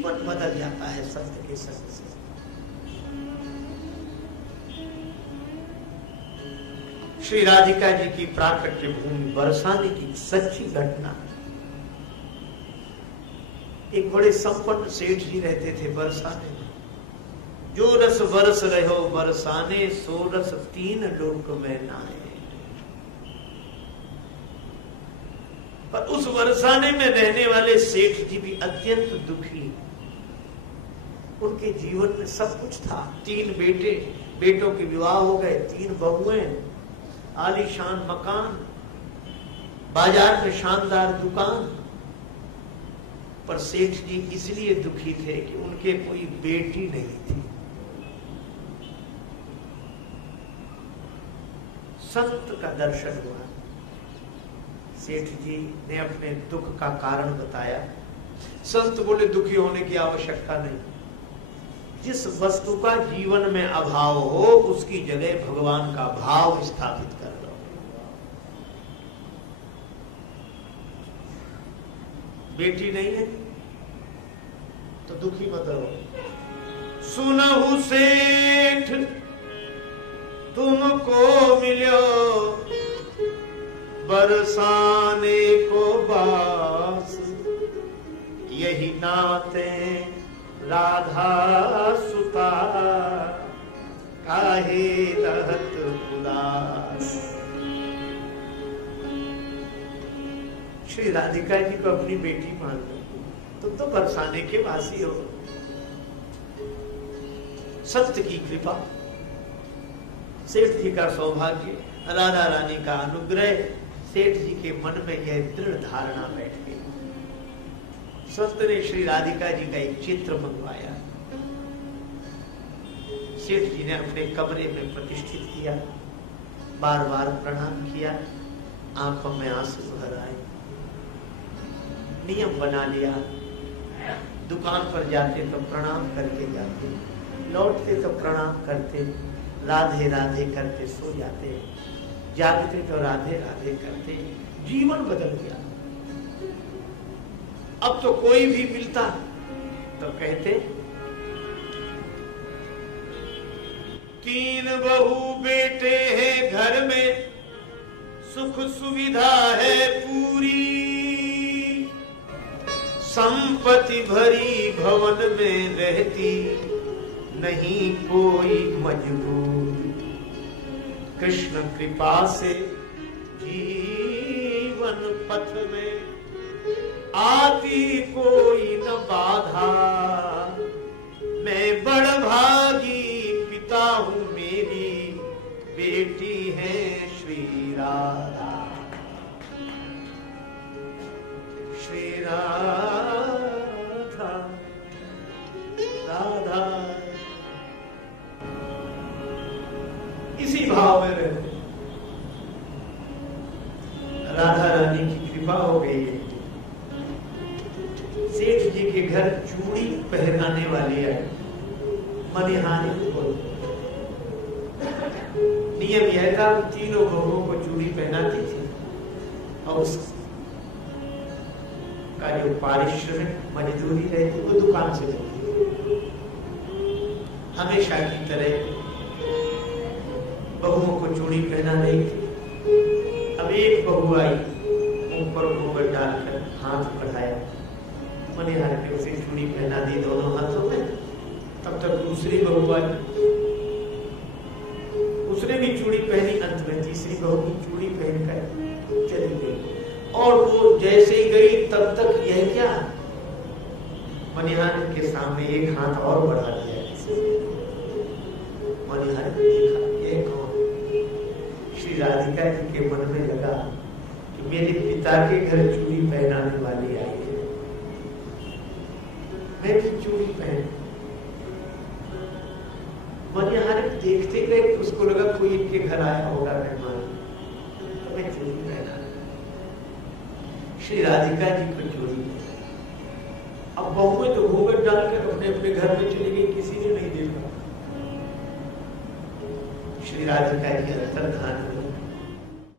जीवन बदल जाता है सत्य के संग से। श्री राधिका जी की प्राकट्य भूमि बरसाने की सच्ची घटना। एक बड़े संपन्न सेठ जी रहते थे बरसाने में। जो रस बरस रहो बरसाने, सो रस तीन लोक में नाए। पर उस बरसाने में रहने वाले सेठ जी भी अत्यंत दुखी। उनके जीवन में सब कुछ था, 3 बेटे, बेटों के विवाह हो गए, 3 बहुएं, आलीशान मकान, बाजार में शानदार दुकान। पर सेठ जी इसलिए दुखी थे कि उनके कोई बेटी नहीं थी। संत का दर्शन हुआ। सेठ जी ने अपने दुख का कारण बताया। संत बोले दुखी होने की आवश्यकता नहीं। जिस वस्तु का जीवन में अभाव हो उसकी जगह भगवान का भाव स्थापित कर लो। बेटी नहीं है तो दुखी मत रहो। सुनहु सेठ तुमको मिलो बरसाने को बास, यही नाते राधा सुता काहे रहत उदास। श्री राधिका जी को अपनी बेटी मान लो, तुम तो बरसाने के वासी हो। सत्य की कृपा, सेठ जी का सौभाग्य, राधा रानी का अनुग्रह, सेठ जी के मन में यह दृढ़ धारणा बैठ गई। संत ने श्री राधिका जी का एक चित्र मंगवाया। सेठ जी ने अपने कमरे में प्रतिष्ठित किया, बार बार प्रणाम किया, आंखों में आंसू भर आए। नियम बना लिया, दुकान पर जाते तो प्रणाम करके जाते, लौटते तो प्रणाम करते, राधे राधे करते सो जाते, जागते तो राधे राधे करते। जीवन बदल गया। अब तो कोई भी मिलता तो कहते 3 बहू बेटे हैं घर में, सुख सुविधा है पूरी, संपत्ति भरी भवन में रहती, नहीं कोई मजबूरी। कृष्ण कृपा से जीवन पथ में आती कोई न बाधा, मैं बड़ भागी पिता हूँ, मेरी बेटी है श्री राधा। श्री राधा राधा इसी भाव में रहते। राधा रानी की कृपा हो गई है। सेठ जी के घर चूड़ी पहनाने वाली है, मनिहानी को बोलते। नियम यह था, तीनों बहुओं को चूड़ी पहनाती थी और उसका जो पारिश्रमिक मजदूरी रहती वो दुकान से मिलती। हमेशा की तरह बहुओं को चूड़ी पहना रही थी। अब एक बहू आई, ऊपर घूंघट डालकर हाथ बढ़ाया, मनिहार पे उसे चूड़ी पहना दी दोनों हाथों में। तब तक दूसरी बहू आई, उसने भी चूड़ी पहनी। अंत में तीसरी बहू की चूड़ी पहनकर चली गई। और वो जैसे ही गई तब तक यह क्या, मनिहार के सामने एक हाथ और बढ़ा दिया। मनिहार ने देखा यह कौन। श्री राधिका जी के मन में लगा कि मेरे पिता के घर चूड़ी पहनाने वाली आई है, मैं भी चूड़ी पहन। मनिहार देखते गए, उसको लगा कोई इनके घर आया होगा मेहमान, तो मैं चूड़ी पहना। श्री राधिका जी को चूड़ी। अब बहुएं तो घूंघट डालकर अपने अपने घर में चली गई, किसी ने नहीं देखा। श्री राधिका जी अंतर्धान